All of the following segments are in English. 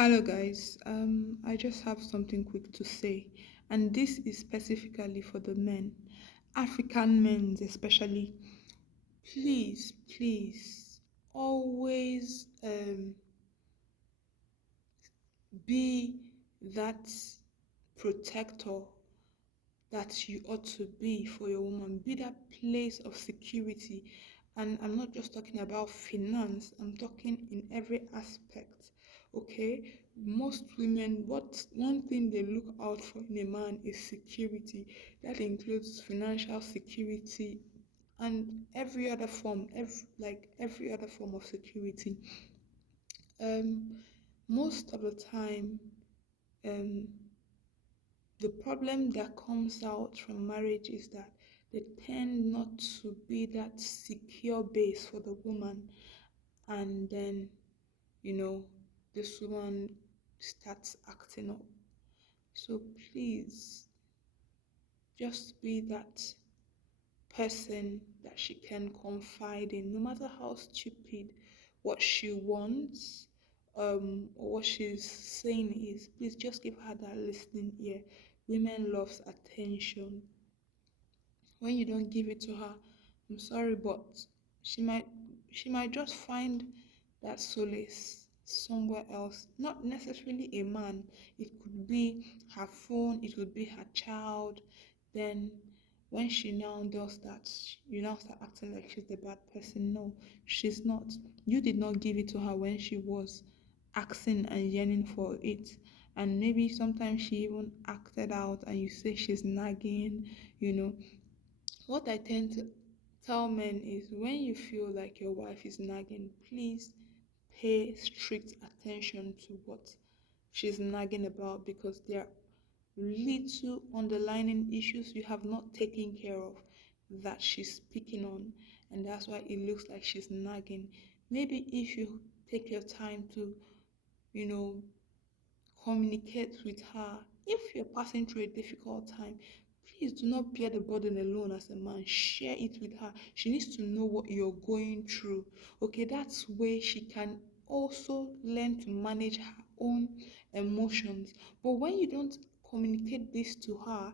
Hello, guys. I just have something quick to say, and this is specifically for the men, African men especially. Please, please, always be that protector that you ought to be for your woman. Be that place of security. And I'm not just talking about finance, I'm talking in every aspect. Okay? Most women, what one thing they look out for in a man is security. That includes financial security and every other form, every other form of security. Most of the time, um, the problem that comes out from marriage is that they tend not to be that secure base for the woman, and then you know this woman starts acting up. So please just be that person that she can confide in, no matter how stupid what she wants or what she's saying is. Please just give her that listening ear. Women loves attention. When you don't give it to her, I'm sorry, but she might she might just find that solace somewhere else, not necessarily a man. It could be her phone, it could be her child. Then when she now does that, you now start acting like she's the bad person. No, she's not. You did not give it to her when she was asking and yearning for it. And maybe sometimes she even acted out and you say she's nagging, you know. What I tend to tell men is when you feel like your wife is nagging, please pay strict attention to what she's nagging about, because there are little underlying issues you have not taken care of that she's speaking on, and that's why it looks like she's nagging. Maybe if you take your time to, you know, communicate with her. If you're passing through a difficult time, please do not bear the burden alone as a man. Share it with her. She needs to know what you're going through. Okay, that's where she can also learn to manage her own emotions. But when you don't communicate this to her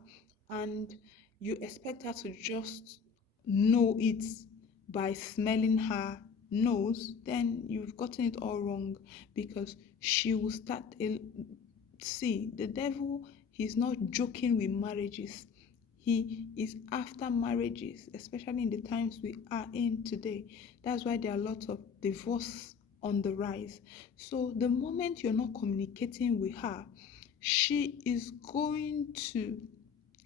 and you expect her to just know it by smelling her nose, then you've gotten it all wrong, because she will start see, the devil, he's not joking with marriages. He is after marriages, especially in the times we are in today. That's why there are lots of divorce on the rise. So the moment you're not communicating with her, she is going to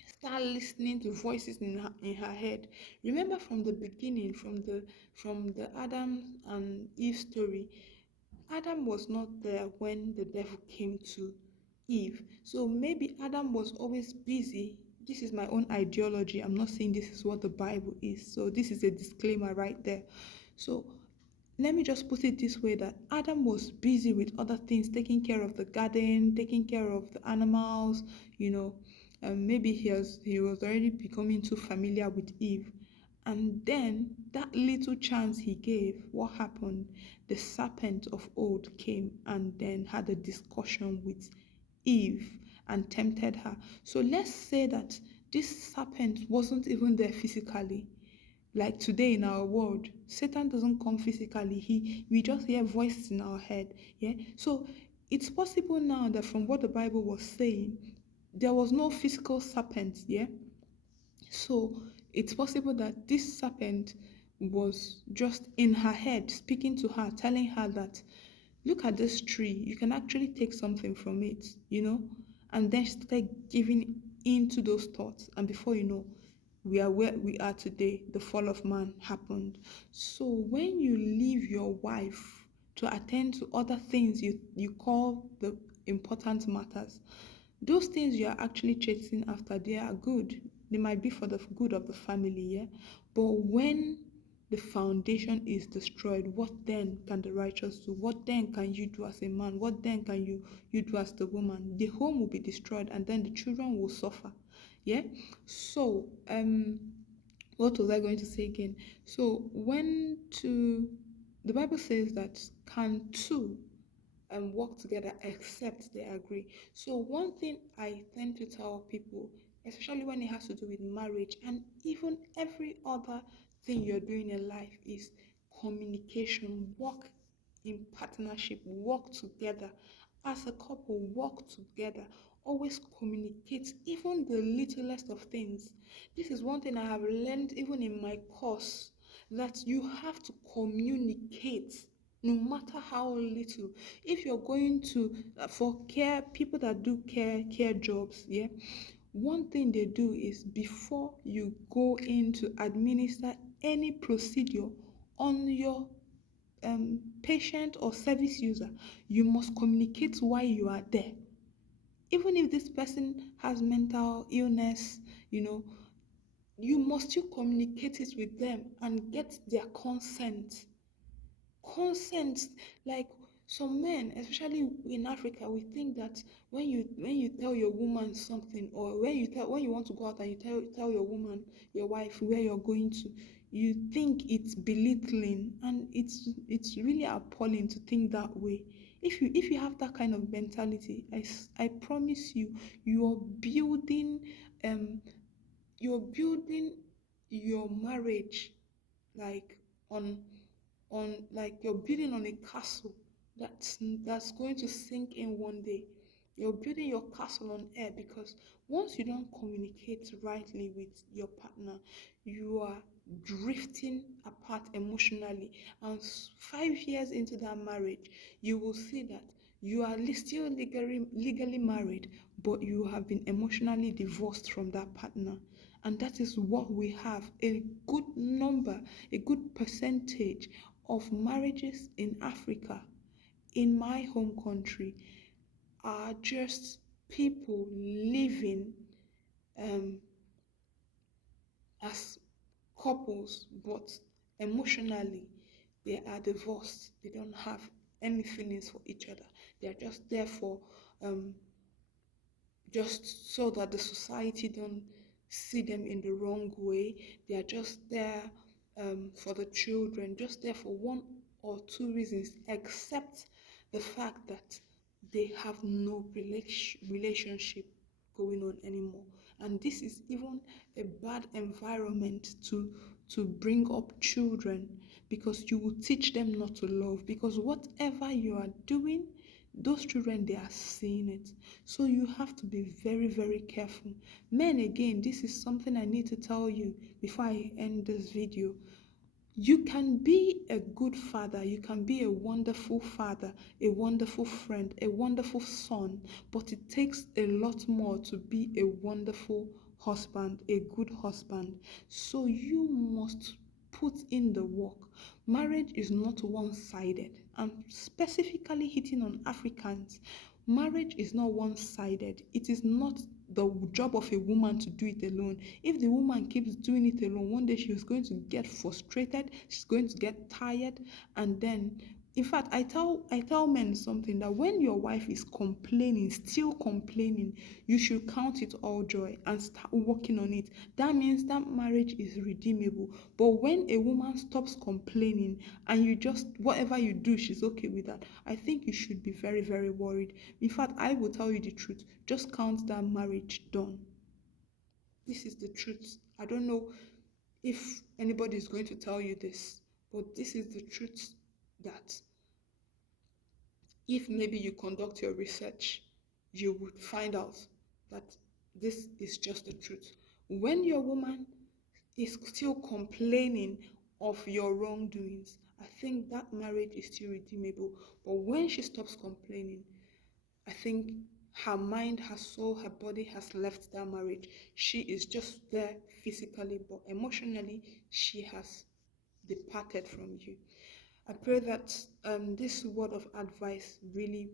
start listening to voices in her head. Remember from the beginning, from the Adam and Eve story, Adam was not there when the devil came to Eve. So maybe Adam was always busy. This is my own ideology. I'm not saying this is what the Bible is. So this is a disclaimer right there. So let me just put it this way, that Adam was busy with other things, taking care of the garden, taking care of the animals, you know. Maybe he was already becoming too familiar with Eve. And then that little chance he gave, what happened? The serpent of old came and then had a discussion with Eve and tempted her. So let's say that this serpent wasn't even there physically. Like today in our world, Satan doesn't come physically. We just hear voices in our head. Yeah. So it's possible now that from what the Bible was saying, there was no physical serpent. Yeah. So it's possible that this serpent was just in her head, speaking to her, telling her that, look at this tree, you can actually take something from it, and then she started giving into those thoughts. And before you know, we are where we are today. The fall of man happened. So when you leave your wife to attend to other things you call the important matters, those things you are actually chasing after, they are good. They might be for the good of the family, yeah. But when the foundation is destroyed, what then can the righteous do? What then can you do as a man? What then can you do as the woman? The home will be destroyed, and then the children will suffer. Yeah. So what was I going to say again? So when to the Bible says that can two work together except they agree. So one thing I tend to tell people, especially when it has to do with marriage and even every other thing you're doing in life, is communication. Work in partnership, work together. As a couple, work together. Always communicate, even the littlest of things. This is one thing I have learned even in my course, that you have to communicate no matter how little. If you're going to for care, people that do care jobs, yeah, one thing they do is before you go in to administer any procedure on your patient or service user, you must communicate why you are there. Even if this person has mental illness, you know, you must still communicate it with them and get their consent. Consent, like some men, especially in Africa, we think that when you tell your woman something, or when you want to go out and you tell your woman, your wife, where you're going to, you think it's belittling, and it's really appalling to think that way. If you have that kind of mentality, I promise you, you're building um you're building your marriage like on like you're building on a castle that's going to sink in one day. You're building your castle on air, because once you don't communicate rightly with your partner, you are drifting apart emotionally. And 5 years into that marriage, you will see that you are still legally married, but you have been emotionally divorced from that partner. And that is what we have. A good number, a good percentage of marriages in Africa, in my home country, are just people living um, as couples, but emotionally they are divorced. They don't have any feelings for each other. They are just there for um, just so that the society don't see them in the wrong way. They are just there for the children, just there for one or two reasons, except the fact that they have no relationship going on anymore. And this is even a bad environment to bring up children, because you will teach them not to love, because whatever you are doing, those children, they are seeing it. So you have to be very, very careful. Men, again, this is something I need to tell you before I end this video. You can be a good father, you can be a wonderful father, a wonderful friend, a wonderful son, but it takes a lot more to be a wonderful husband, a good husband. So you must put in the work. Marriage is not one-sided. I'm specifically hitting on Africans. Marriage is not one-sided. It is not the job of a woman to do it alone. If the woman keeps doing it alone, one day she's going to get frustrated, she's going to get tired, and then in fact, I tell men something, that when your wife is complaining, still complaining, you should count it all joy and start working on it. That means that marriage is redeemable. But when a woman stops complaining and you just, whatever you do, she's okay with that, I think you should be very, very worried. In fact, I will tell you the truth. Just count that marriage done. This is the truth. I don't know if anybody is going to tell you this, but this is the truth, that if maybe you conduct your research, you would find out that this is just the truth. When your woman is still complaining of your wrongdoings, I think that marriage is still redeemable. But when she stops complaining, I think her mind, her soul, her body has left that marriage. She is just there physically, but emotionally, she has departed from you. I pray that this word of advice really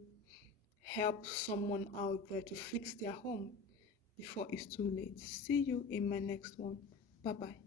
helps someone out there to fix their home before it's too late. See you in my next one. Bye bye.